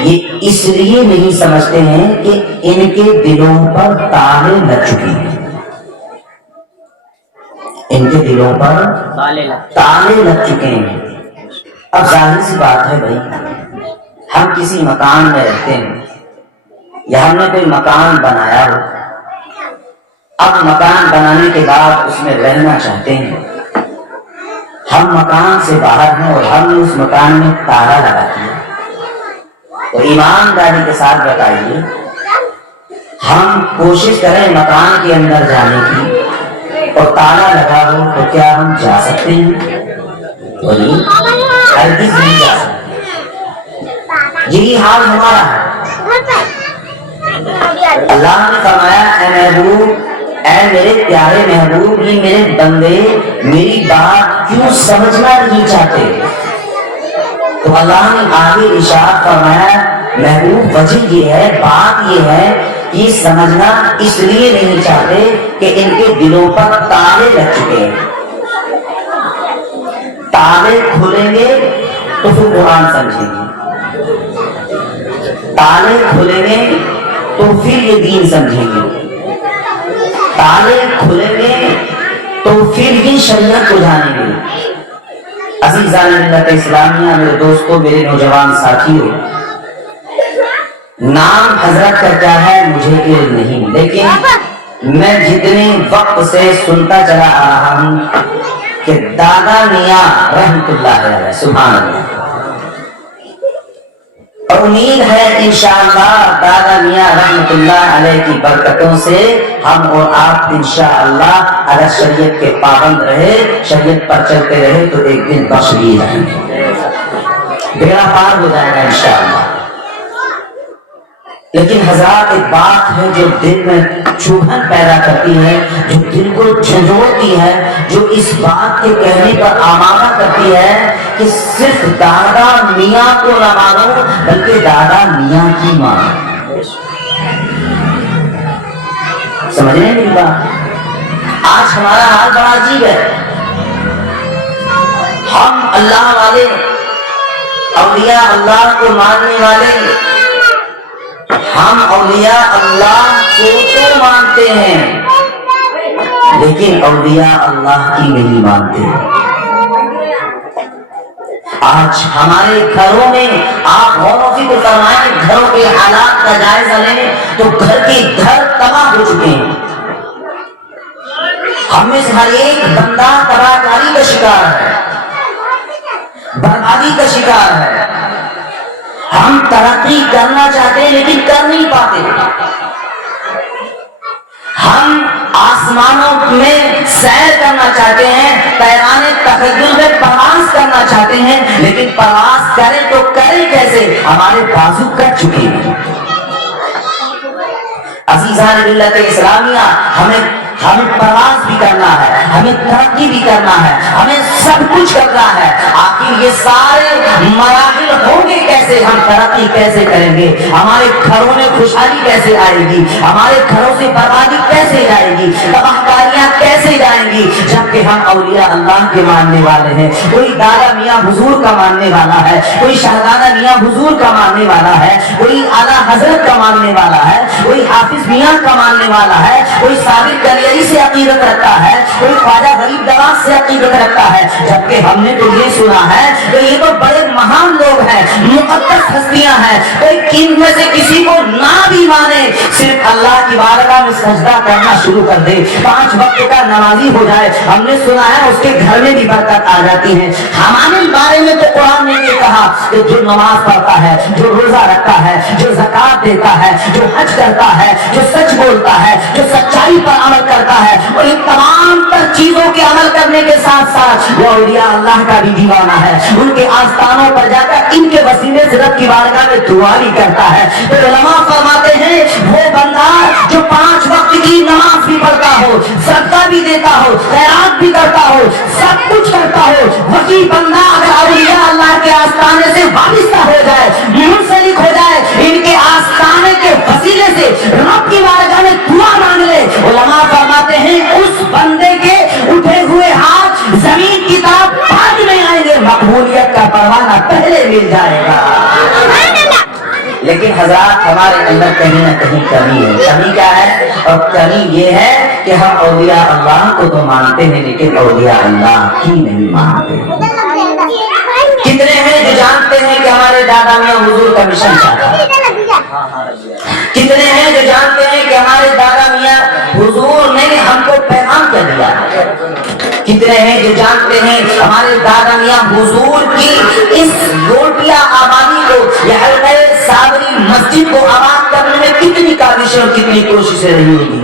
یہ اس لیے نہیں سمجھتے ہیں کہ ان کے دلوں پر تالے لگ چکے ہیں، ان کے دلوں پر تالے لگ چکے ہیں۔ اب ظاہر سی بات ہے بھائی، ہم کسی مکان میں رہتے ہیں یا ہم نے کوئی مکان بنایا ہو، اب مکان بنانے کے بعد اس میں رہنا چاہتے ہیں، ہم مکان سے باہر ہیں اور ہم نے اس مکان میں تالا لگا دیا، تو ایمانداری کے ساتھ بتائیے، ہم کوشش کریں مکان کے اندر جانے کی اور تالا لگا ہو تو کیا ہم جا سکتے ہیں؟ بولیے، ہرگز نہیں جا سکتے۔ یہی حال ہمارا ہے۔ اللہ نے فرمایا اے محبوب، اے میرے پیارے محبوب، یہ میرے بندے میری بات کیوں سمجھنا نہیں چاہتے؟ تو اللہ نے آگے ارشاد فرمایا محبوب وجہ یہ ہے، بات یہ ہے کہ سمجھنا اس لیے نہیں چاہتے کہ ان کے دلوں پر تالے لگ چکے ہیں۔ تالے کھلیں گے تو پھر قرآن سمجھیں گے، تالے کھلیں گے تو پھر یہ دین سمجھیں گے، تالے کھلیں گے تو پھر یہ شریعت کو جانیں گے۔ عزیزان ملت اسلامیہ، میرے دوستوں، میرے نوجوان ساتھیوں، نام حضرت کا کیا ہے مجھے علم نہیں، لیکن میں جتنے وقت سے سنتا چلا آ رہا ہوں کہ دادا میاں رحمت اللہ علیہ، سبحان اللہ، اور امید ہے انشاءاللہ دادا میاں رحمت اللہ علیہ کی برکتوں سے ہم اور آپ انشاءاللہ اگر شریعت کے پابند رہے، شریعت پر چلتے رہے تو ایک دن بخش لیے جائیں گے، بیڑا پار ہو جائے گا انشاءاللہ۔ لیکن حضرات ایک بات ہے جو دل میں چبھن پیدا کرتی ہے، جو دل کو جھنجھوڑتی ہے، جو اس بات کے کہنے پر آمادہ کرتی ہے کہ صرف دادا میاں کو نہ مانو بلکہ دادا میاں کی مانو۔ سمجھ رہے ہیں میری بات؟ آج ہمارا حال بڑا عجیب ہے، ہم اللہ والے، اولیاء اللہ کو ماننے والے، ہم اولیاء اللہ کو تو مانتے ہیں لیکن اولیاء اللہ کی نہیں مانتے۔ آج ہمارے گھروں میں آپ غور و فکر فرمائیں، گھروں کے حالات کا جائزہ لیں تو گھر کے گھر تباہ ہو چکے ہیں۔ ہم میں سے ہر ایک بندہ تباہ کاری کا شکار ہے، بربادی کا شکار ہے۔ ہم ترقی کرنا چاہتے ہیں لیکن کر نہیں پاتے، ہم آسمانوں میں سیر کرنا چاہتے ہیں، طیران تخیل میں پرواز کرنا چاہتے ہیں، لیکن پرواز کریں تو کریں کیسے؟ ہمارے بازو کٹ چکے ہیں۔ عزیزان ملت اسلامیہ، ہمیں پرواز بھی کرنا ہے، ہمیں ترقی بھی کرنا ہے، ہمیں سب کچھ کرنا ہے، آخر یہ سارے مراحل ہوں گے کیسے؟ ہم ترقی کیسے کریں گے؟ ہمارے گھروں میں خوشحالی کیسے آئے گی؟ ہمارے گھروں سے بربادی کیسے جائے گی؟ تباہ کاریاں کیسے جائیں گی؟ جبکہ ہم اولیاء اللہ کے ماننے والے ہیں، کوئی دادا میاں حضور کا ماننے والا ہے، کوئی شہزادہ میاں حضور کا ماننے والا ہے، کوئی اعلیٰ حضرت کا ماننے والا ہے، کوئی حافظ میاں کا ماننے والا ہے، کوئی صادق کلیری سے عقیدت رکھتا ہے، کوئی خواجہ غریب نواز سے عقیدت رکھتا ہے، جبکہ ہم نے تو یہ سنا ہے کہ یہ تو بڑے مہان لوگ ہیں، مقدس ہستیاں ہیں، کوئی ان میں سے کسی کو نہ بھی مانے، صرف اللہ کی بارگاہ میں سجدہ کرنا شروع کر دے، 5 وقت کا نمازی ہو جائے، ہم نے سنا ہے اس کے گھر میں بھی برکت آ جاتی ہے۔ ہمارے بارے میں تو قرآن نے یہ کہا کہ جو نماز پڑھتا ہے، جو روزہ رکھتا ہے، جو زکات دیتا ہے، جو حج کرتا ہے، جو سچ بولتا ہے، جو سچائی پر عمل کرتا ہے، اور ان تمام تر چیزوں کے عمل کرنے کے ساتھ ساتھ وہ اولیاء اللہ کا بھی دیوانہ ہے، ان کے آستانوں پر جا کر ان کے وسیلے سے رب کی بارگاہ میں دعا بھی کرتا ہے۔ تو علماء فرماتے ہیں وہ بندہ جو 5 وقت کی نماز بھی پڑھتا ہو، صدقہ بھی دیتا ہو، خیرات بھی کرتا ہو، سب کچھ کرتا ہو، وہی بندہ اگر اولیاء اللہ کے آستانے سے وابستہ ہو جائے، منسلک ہو جائے، ان کے آستانے کے وسیلے سے رب کی بارگاہ میں دعا مانگ لے، علماء فرماتے ہیں اس بندے کے اٹھے ہوئے ہاتھ زمین کی طرف بعد میں آئیں گے، مقبولیت کا پروانہ پہلے مل جائے گا۔ لیکن حضرات ہمارے اندر کہیں نہ کہیں کمی ہے. کمی کیا ہے؟ اور کمی یہ ہے کہ ہم اولیاء اللہ کو تو مانتے ہیں لیکن اولیاء اللہ کی نہیں مانتے. کتنے ہیں جو جانتے ہیں کہ ہمارے دادا میاں حضور کا مشن کیا تھا؟ کتنے ہیں جو جانتے ہیں کہ ہمارے دادا میاں حضور نے ہم کو پیغام کیا دیا؟ کتنے ہیں جو جانتے ہیں ہمارے دادا میاں حضور کی اس گوٹیا آبادی کو یا حلقہ صابری مسجد کو آباد کرنے میں کتنی کاوشیں اور کتنی کوششیں رہی ہوگی؟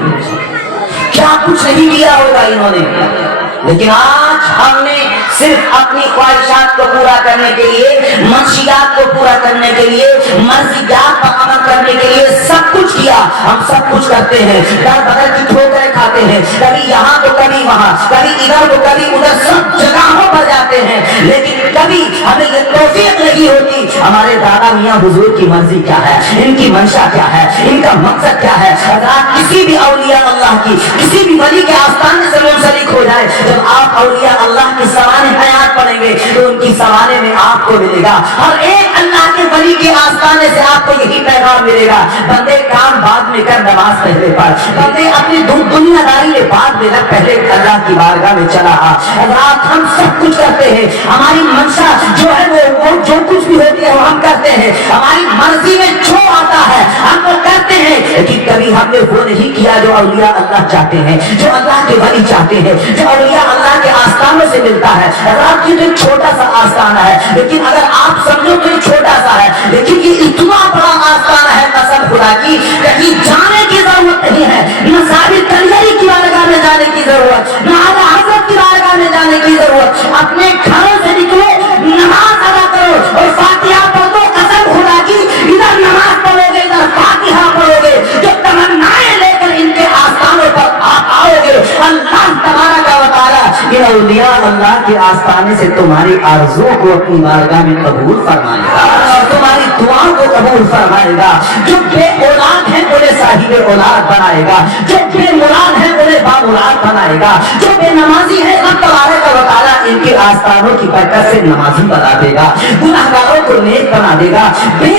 کیا کچھ نہیں کیا ہوگا انہوں نے. لیکن آج ہم نے صرف اپنی خواہشات کو پورا کرنے کے لیے، منشیات کو پورا کرنے کے لیے، مرضیات پر عمل کرنے کے لیے سب کچھ کیا. ہم سب کچھ کرتے ہیں، در بدر کی ٹھوکریں کھاتے ہیں، کبھی یہاں تو کبھی وہاں، کبھی ادھر تو کبھی ادھر، سب جگہوں پر جاتے ہیں. لیکن کبھی ہمیں یہ توفیق نہیں ہوتی ہمارے دادا میاں حضور کی مرضی کیا ہے، ان کی منشا کیا ہے، ان کا مقصد کیا ہے. حضرات کسی بھی اولیاء اللہ کی، کسی بھی ولی کے آستانے سے منسلک ہو جائے، جب آپ اولیاء اللہ کی سوانح حیات پڑھیں گے تو ان کی سوانے میں آپ کو ملے گا. ہر ایک اللہ کے ولی کے آستانے سے آپ کو یہی پیغام ملے گا: بندے کام بعد میں کر، نماز پہلے پڑھ. بندے اپنی دنیا داری میں بعد میں رکھ، پہلے اللہ کی بارگاہ میں چلا آ. حضرات ہم سب کچھ کرتے ہیں، ہماری منشا جو ہے وہ جو کچھ بھی ہوتی ہے وہ ہم کرتے ہیں. ہماری مرضی میں جو آتا ہے ہم وہ کرتے ہیں. لیکن کبھی ہم نے وہ نہیں کیا جو اولیاء اللہ چاہتے ہیں، جو اللہ کے ولی چاہتے ہیں، جو اولیاء اللہ کے آستانوں سے ملتا ہے. حضرات یہ تو ایک چھوٹا سا آستانہ ہے، لیکن اگر آپ سمجھو تو یہ چھوٹا سا ہے، لیکن یہ اتنا بڑا آستانہ ہے قسم خدا کی، کہیں جانے کی ضرورت نہیں ہے. نہ ثابت کلیری کی بارگاہ میں جانے کی ضرورت، نہ اعلیٰ حضرت کی بارگاہ میں جانے کی ضرورت. اپنے گھروں سے نکلو، نماز ادا کرو اور فاتحہ پڑھ دو. قسم خدا کی ادھر نماز پڑھو گے، ادھر فاتحہ پڑھو گے، جو تمنائیں لے کر ان کے آستانوں پر آپ آؤ گے، اللہ تبارک و تعالیٰ یہ اولیاء اللہ کے آستانے سے تمہاری آرزو کو اپنی بارگاہ میں قبول فرمائے گا، تمہاری دعاؤں کو قبول فرمائے گا. جو بے اولاد ہیں انہیں صاحب اولاد بنائے گا، جو بے مراد ہیں انہیں بااولاد بنائے گا، جو بے نمازی ہے رب تبارک و تعالیٰ ان کے آستانوں کی برکت سے نمازی بنا دے گا، گناہگاروں کو نیک بنا دے گا، بے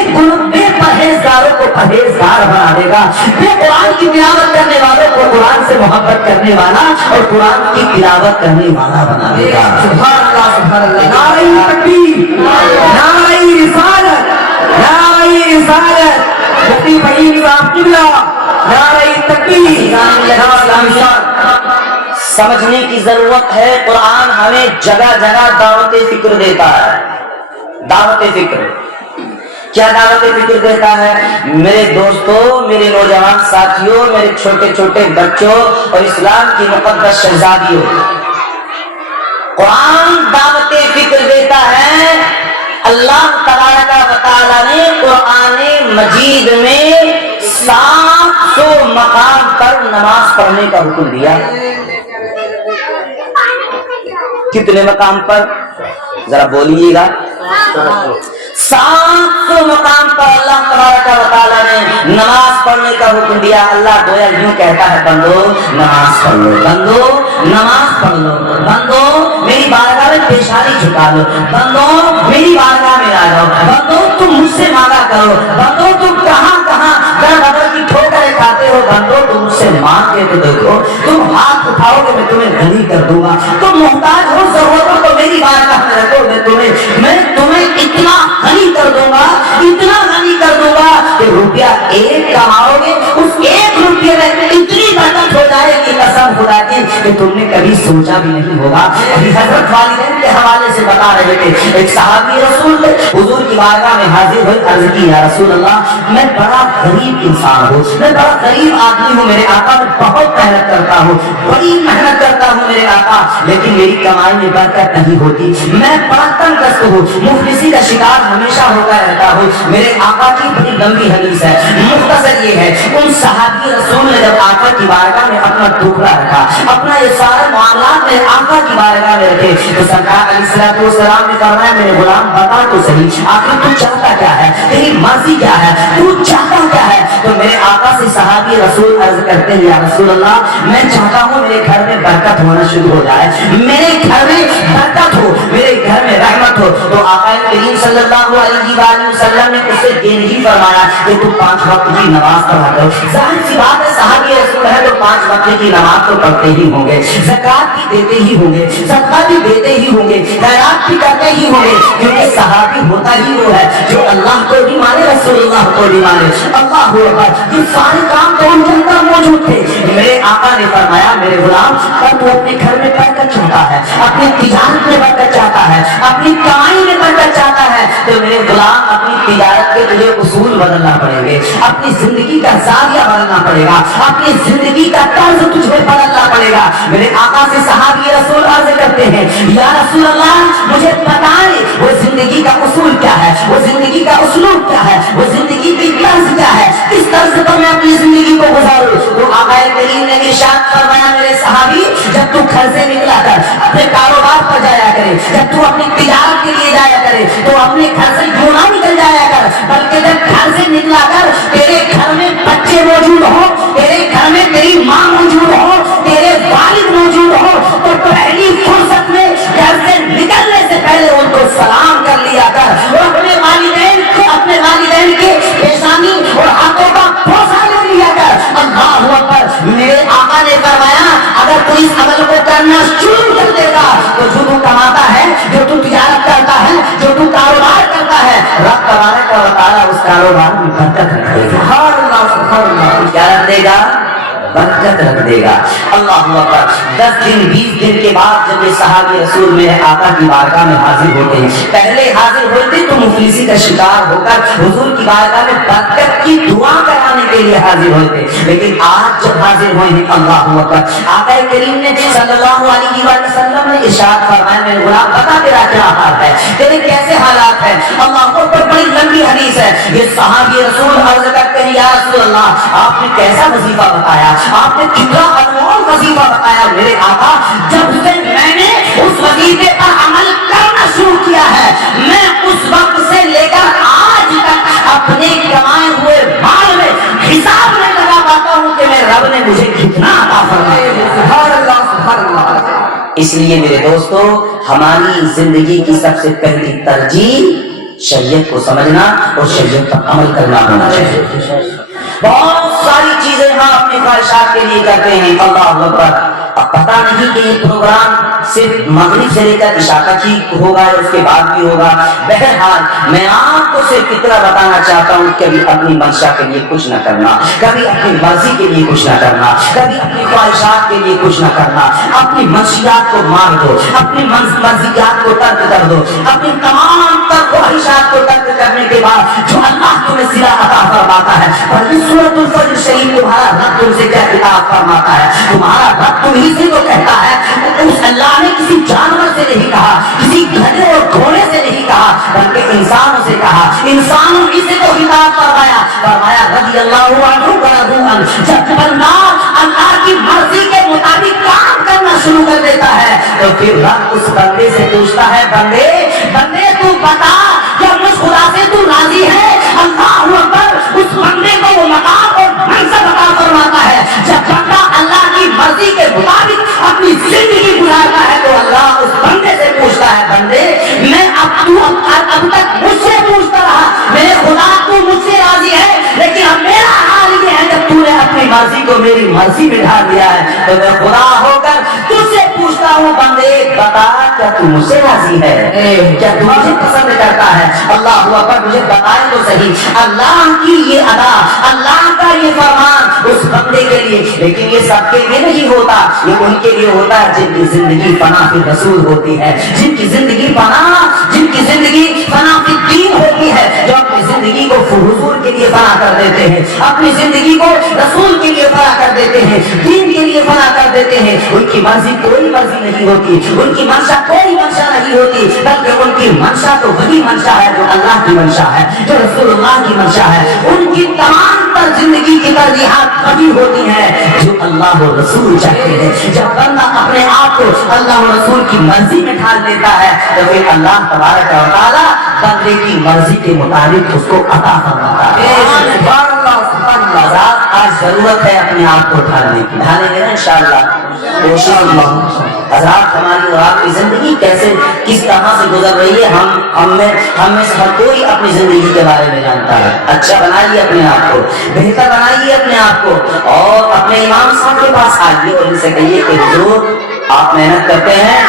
پرہیزگاروں کو پرہیزگار بنا دے گا، بے قرآن کی تلاوت کرنے والوں کو قرآن سے محبت کرنے والا اور قرآن کی تلاوت کرنے والا بنا دے گا. سبحان اللہ، سبحان اللہ. نعرہ تکبیر، نعرہ رسالت، نعرہ رسالت. مفتی فہیم صاحب قبلہ، نعرہ تکبیر. سمجھنے کی ضرورت ہے. قرآن ہمیں جگہ جگہ دعوت فکر دیتا ہے. دعوت فکر کیا دعوت فکر دیتا ہے؟ میرے دوستوں، میرے نوجوان ساتھیوں، میرے چھوٹے چھوٹے بچوں اور اسلام کی مقدس شہزادیوں، قرآن دعوت فکر دیتا ہے. اللہ تبارک و تعالیٰ نے قرآن مجید میں 700 مقام پر نماز پڑھنے کا حکم دیا. کتنے مقام پر؟ ذرا بولیے گا. 700 مقام پر اللہ تبارک و تعالیٰ نے نماز پڑھنے کا حکم دیا. اللہ گویا یوں کہتا ہے: بندو نماز پڑھ لو، بندو نماز پڑھ لو، بندو میری بارگاہ میں پیشانی جھکا لو، بندو میری بارگاہ میں آ جاؤ، بندو تم مجھ سے مانگا کرو، بندو تم کہاں کہاں در بدر کی ٹھوکریں کھاتے ہو، بندو تم مجھ سے مانگ کے تو دیکھو، تم ہاتھ اٹھاؤ گے میں تمہیں غنی کر دوں گا، تم محتاج ہو ضرورتوں کو میری بارگاہ میں رکھو، میں تمہیں اتنا غنی کر دوں گا، اتنا غنی کر دوں گا کہ روپیہ ایک کماؤ گے، اس ایک روپیے میں اتنی برکت ہو جائے گی قسم خدا کی کہ تم نے کبھی سوچا بھی نہیں ہوگا. ابھی حضرت والدین کے حوالے سے بتا رہے تھے. ایک صحابی رسول تھے، حضور کی بارگاہ میں حاضر ہوئے، عرض کی: یا رسول اللہ، میں بڑا غریب انسان ہوں، میں بڑا غریب آدمی ہوں، میرے آقا میں بہت محنت کرتا ہوں، بڑی محنت کرتا ہوں میرے آقا، لیکن میری کمائی میں برکت نہیں ہوتی، میں بڑا تنگ دست ہوں، مفلسی کا شکار ہمیشہ ہوتا رہتا ہوں. میرے آقا کی بڑی لمبی حدیث ہے، مختصر یہ ہے: ان صحابی رسول نے جب آقا کی بارگاہ میں اپنا ٹکڑا رکھا، اپنا یہ سارے معاملات میں آقا کی بارگاہ میں رکھے، تو سرکار علیہ السلام نے فرمایا: میرے غلام بتا تو صحیح، آخر تو چاہتا کیا ہے، تیری مرضی کیا ہے، تو چاہتا کیا ہے؟ تو میرے آقا سے صحابی رسول عرض کرتے ہیں یا رسول اللہ میں چاہتا ہوں میرے گھر میں برکت ہونا شروع ہو جائے, میرے گھر میں برکت ہو, میرے گھر میں رحمت ہو. تو آقا کریم صلی اللہ علیہ وآلہ وسلم نے اسے یہ نہیں فرمایا کہ تم 5 وقت کی نماز پڑھا کرو. ظاہر سی بات ہے صحابی رسول ہے تو 5 وقت کی نماز تو پڑھتے ہی ہوں گے, زکات بھی دیتے ہی ہوں گے, صدقہ بھی دیتے ہی ہوں گے, خیرات بھی کرتے ہی ہوں گے, کیونکہ صحابی ہوتا ہی وہ ہے جو اللہ کو بھی مانے رسول اللہ کو بھی مانے. اللہ اکبر, یہ سارے کام تو ان کے اندر موجود تھے. میرے آقا نے فرمایا میرے غلام پر تو اپنے گھر میں برکت چاہتا ہے, اپنی تجارت میں برکت چاہتا ہے, اپنی کمائی میں برکت چاہتا ہے, تو میرے غلام اپنی تجارت کے تجھے اصول بدلنا پڑیں گے, اپنی زندگی کا زاویہ بدلنا پڑے گا, اپنی زندگی کا طرز تجھے بدلنا پڑے گا. میرے آقا سے صحابی رسول عرض کرتے ہیں یا رسول اللہ مجھے بتائیں وہ زندگی کا اصول کیا ہے, وہ زندگی کا اسلوب کیا ہے, وہ زندگی کی طرز کیا ہے, کس طرز پر میں اپنی زندگی کو گزاروں. تو آقا کریم نے ارشاد فرمایا میرے صحابی جب تو گھر سے نکلا کر اپنے کاروبار پر جایا کرے, جب تو اپنی تجارت کے لیے جایا کرے تو اپنے گھر سے یوں نہ نکل جایا کر, بلکہ جب گھر سے نکلا کر تیرے گھر میں بچے موجود ہو, تیرے گھر میں تیری ماں موجود ہو, تیرے والد موجود ہو, تو پہلی فرصت میں گھر سے نکلنے سے پہلے ان کو سلام کر لیا کر, اور اپنے والدین کے پیشانی اور ہاتھوں کا بوسہ لے لیا کر. اللہ اکبر. میرے آقا نے فرمایا اگر تو اس عمل کو کرنا شروع کر دے گا تو جو تو کماتا ہے, جو تو تجارت کرتا ہے, جو تو کاروبار کرتا ہے, رب تبارک و تعالی اس کاروبار میں برکت رکھ دے گا. سبحان اللہ. کیا رکھ دے گا؟ برکت رکھ دے گا. اللہ اکبر. 10 دن 20 دن کے بعد جب یہ صحابی رسول میرے آقا کی بارگاہ میں حاضر ہوتے ہیں, پہلے حاضر ہوتے تو مفلسی کا شکار ہو کر حضور کی بارگاہ میں برکت کی دعا کرانے کے لیے حاضر ہوتے, لیکن آج جب حاضر ہوئے ہیں اللہ اکبر آقا کریم نے صلی اللہ علیہ وسلم نے ارشاد فرمایا میرے غلام بتا تیرا کیا حال ہے, تیرے کیسے حالات ہیں. اللہ اکبر. بڑی لمبی حدیث ہے. یہ صحابی رسول عرض کرتے ہیں یا رسول اللہ آپ نے کیسا وظیفہ بتایا, آپ نے کتنا انمول وظیفہ بتایا. میرے آقا جب سے میں نے اس وظیفے پر عمل کرنا شروع کیا ہے, میں اس وقت سے لے کر آج تک اپنے کمائے ہوئے مال میں حساب نہیں لگا پاتا ہوں کہ میرے رب نے مجھے کتنا عطا فرمایا. سبحان اللہ سبحان اللہ. اس لیے میرے دوستو ہماری زندگی کی سب سے پہلی ترجیح شریعت کو سمجھنا اور شریعت پر عمل کرنا ہونا چاہیے. بہت ساری چیزیں ہم اپنی خواہشات کے لیے کرتے ہیں. اللہ اکبر. اب پتا نہیں کہ یہ پروگرام صرف مغرب سے لے کر عشاء تک ہی ہوگا یا اس کے بعد بھی ہوگا. بہرحال میں آپ کو صرف اتنا بتانا چاہتا ہوں کبھی اپنی منشا کے لیے کچھ نہ کرنا, کبھی اپنی مرضی کے لیے کچھ نہ کرنا, کبھی اپنی خواہشات کے لیے کچھ نہ کرنا. اپنی منشیات کو مار دو, اپنی مرضیات کو ترک کر دو. اپنی تمام تر خواہشات کو ترک کرنے کے بعد جو اللہ تمہیں صلہ عطا فرماتا ہے, اور اس سورۃ الفجر شریف تمہارا رب تم سے کیا خطاب فرماتا ہے, تمہارا رب تم ہی سے تو کہتا ہے. اس اللہ نے کسی جانور سے نہیں کہا, کسی گدھے اور گھوڑے سے نہیں کہا, بلکہ انسانوں سے کہا. انسانوں ہی سے تو خطاب فرمایا. فرمایا رضی اللہ عنہ ورضوا عنہ. جب بندہ اللہ کی مرضی کے مطابق کام کرنا شروع کر دیتا ہے تو پھر رب اس بندے سے پوچھتا ہے بندے تو بتا کیا مجھ خدا سے تو راضی ہے. اللہ اکبر. اس بندے کو وہ مقام اور منصب عطا فرماتا ہے. جب بندہ اللہ کی مرضی کے مطابق اپنی زندگی گزارتا ہے تو اللہ اس بندے سے پوچھتا ہے بندے میں اب تک مجھ سے پوچھتا رہا, میرے خدا تو مجھ سے راضی ہے, لیکن اب میرا حال یہ ہے جب تو نے اپنی مرضی کو میری مرضی میں ڈال دیا ہے تو میں خدا ہو کر تجھ سے پوچھتا ہوں بندے بتا کیا تو مجھ سے راضی ہے, کیا تو مجھے پسند کرتا ہے. اللہ اکبر. مجھے بتائیں تو صحیح اللہ کی یہ ادا, اللہ کا یہ فرمان اس بندے کے لیے, لیکن یہ سب کے لیے نہیں ہوتا, یہ ان کے لیے ہوتا ہے جن کی زندگی فنا فی رسول ہوتی ہے, جن کی زندگی فنا فی دین ہوتی ہے, جو اپنی زندگی کو حضور کے لیے فنا کر دیتے ہیں, اپنی زندگی کو رسول کے لیے فنا کر دیتے ہیں, دین کے لیے فنا کر دیتے ہیں. ان کی مرضی کوئی مرضی نہیں ہوتی, ان کی منشا کوئی منشا نہیں ہوتی, بلکہ ان کی منشا تو وہی منشا ہے جو اللہ کی منشا ہے, جو رسول اللہ کی منشا ہے. ان کی تمام تر زندگی کی ترجیحات وہی ہوتی ہیں جو اللہ و رسول چاہتے ہیں. جب بندہ اپنے آپ کو اللہ و رسول کی مرضی میں ڈال دیتا ہے تو پھر اللہ تبارک و تعالی بندے کی مرضی کے مطابق اس کو عطا فرماتا ہے. آج ضرورت ہے اپنے آپ کو ڈھالنے کی، ڈھالیں گے نا انشاءاللہ؟ حضرات ہماری اور آپ کی زندگی کیسے کس طرح سے گزر رہی ہے، ہم میں سے ہر کوئی اپنی زندگی کے بارے میں جانتا ہے۔ اچھا بنائیے اپنے آپ کو، بہتر بنائیے اپنے آپ کو، اور اپنے امام صاحب کے پاس آئیے اور ان سے کہیے کہ حضور آپ محنت کرتے ہیں،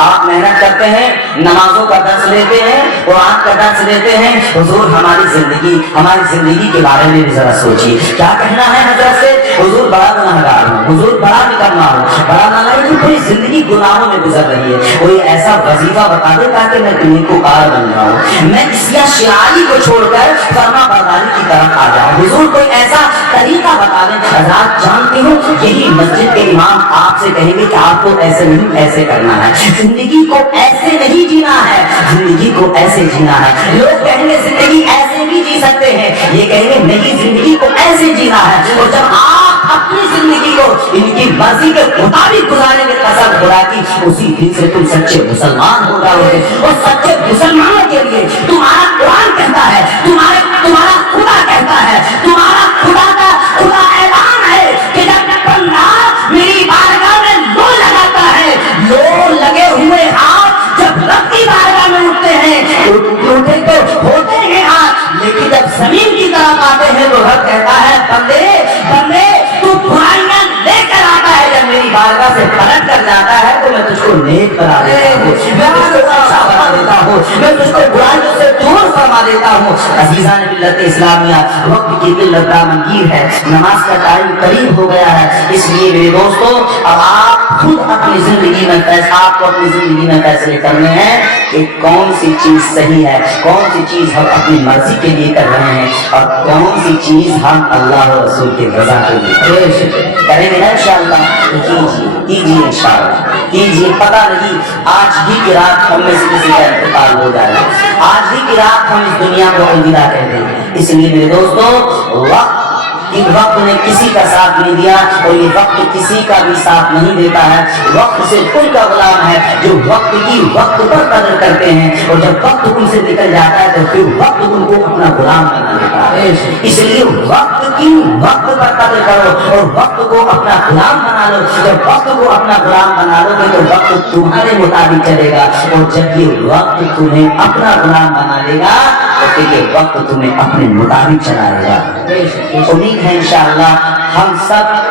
آپ محنت کرتے ہیں، نمازوں کا درس لیتے ہیں، قرآن کا درس لیتے ہیں، حضور ہماری زندگی کے بارے میں بھی ذرا سوچیے۔ کیا کہنا ہے حضرت سے؟ حضور بڑا گناہگار ہوں، حضور بڑا نکما ہوں، بڑا نالائق ہوں، پوری زندگی گناہوں میں گزر رہی ہے، کوئی ایسا وظیفہ بتا دے تاکہ میں نیکوکار بن جاؤں، میں اسیا شعاری کو چھوڑ کر فرما برداری کی طرف آ جاؤں۔ حضور کوئی ایسا طریقہ بتا دیں۔ حضرات جانتے ہو یہی مسجد کے امام آپ سے کہیں گے کہ آپ کو ایسے نہیں ایسے کرنا ہے، زندگی کو ایسے نہیں جینا ہے، زندگی کو ایسے جینا ہے۔ لوگ کہیں گے زندگی ایسے بھی جی سکتے ہیں، یہ کہیں گے نہیں زندگی کو ایسے جینا ہے۔ اور جب آپ اپنی زندگی کو ان کی مرضی کے مطابق گزاریں گے قسم خدا کی، اسی دن سے تم سچے مسلمان ہو جاؤ گے۔ اور سچے مسلمانوں کے لیے تمہارا قرآن کہتا ہے، تمہارا خدا کہتا ہے، تمہارا خدا اعلان ہے کہ جب بندہ میری بارگاہ میں لو لگاتا ہے، لو لگے ہوئے ہاتھ جب رب کی بارگاہ میں اٹھتے ہیں اٹھے تو ہوتے ہیں ہاتھ، لیکن جب زمین کی طرف آتے ہیں تو رب کہتا ہے بندے تو برائیاں لے کر آتا ہے، جب میری بارگاہ سے پلٹ کر جاتا ہے تو میں تجھ کو نیک بنا دیتا ہوں، میں تجھ کو اچھا بنا دیتا ہوں، میں تجھ کو برائیوں سے دور فرما دیتا ہوں۔ عزیزان ملت اسلامیہ، وقت کی قلت دامنگیر ہے، نماز کا ٹائم قریب ہو گیا ہے، اس لیے میرے دوستو اب آپ خود اپنی زندگی میں آپ کو اپنی زندگی میں فیصلے کرنے ہیں کہ کون سی چیز صحیح ہے، کون سی چیز ہم اپنی مرضی کے لیے کر رہے ہیں، اور کون سی چیز ہم اللہ اور رسول کی رضا کے لیے کریں گے نا انشاءاللہ۔ کیجیے انشاءاللہ، کیجیے، پتہ نہیں آج ہی کی رات ہم میں سے کسی کا انتقال ہو جائے، آج ہی کی رات ہم اس دنیا کو الوداع کہہ دیں۔ اس لیے میرے دوستو وقت نے کسی کا ساتھ نہیں دیا، اور یہ وقت کسی کا بھی ساتھ نہیں دیتا ہے، وقت صرف ان کا غلام ہے جو وقت کی وقت پر قدر کرتے ہیں، اور جب وقت ان سے نکل جاتا ہے تو پھر وقت ان کو اپنا غلام بنا دیتا ہے۔ اس لیے وقت کی وقت پر قدر کرو اور وقت کو اپنا غلام بنا لو۔ جب وقت کو اپنا غلام بنا لو گے تو وقت تمہارے مطابق چلے گا، اور جب یہ وقت تمہیں اپنا غلام بنا لے گا تو پھر یہ وقت تمہیں اپنے مطابق چلائے گا۔ امید ہے انشاءاللہ ہم سب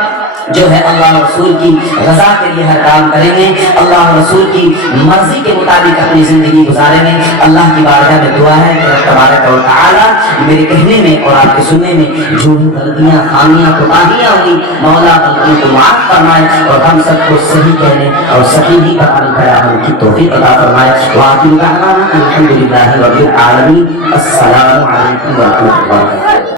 جو ہے اللہ رسول کی رضا کے لیے ہر کام کریں گے، اللہ رسول کی مرضی کے مطابق اپنی زندگی گزاریں گے۔ اللہ کی بارگاہ میں دعا ہے کہ رب تبارک و تعالی میرے کہنے میں اور آپ کے سننے میں جو بھی غلطیاں خامیاں کوتاہیاں ہوئی مولا غلطیوں کو معاف فرمائے، اور ہم سب کو صحیح کہنے اور صحیح پر عمل کرنے کی توفیق عطا فرمائے۔ وآخر دعوانا الحمدللہ رب العالمین۔ السلام علیکم ورحمۃ اللہ۔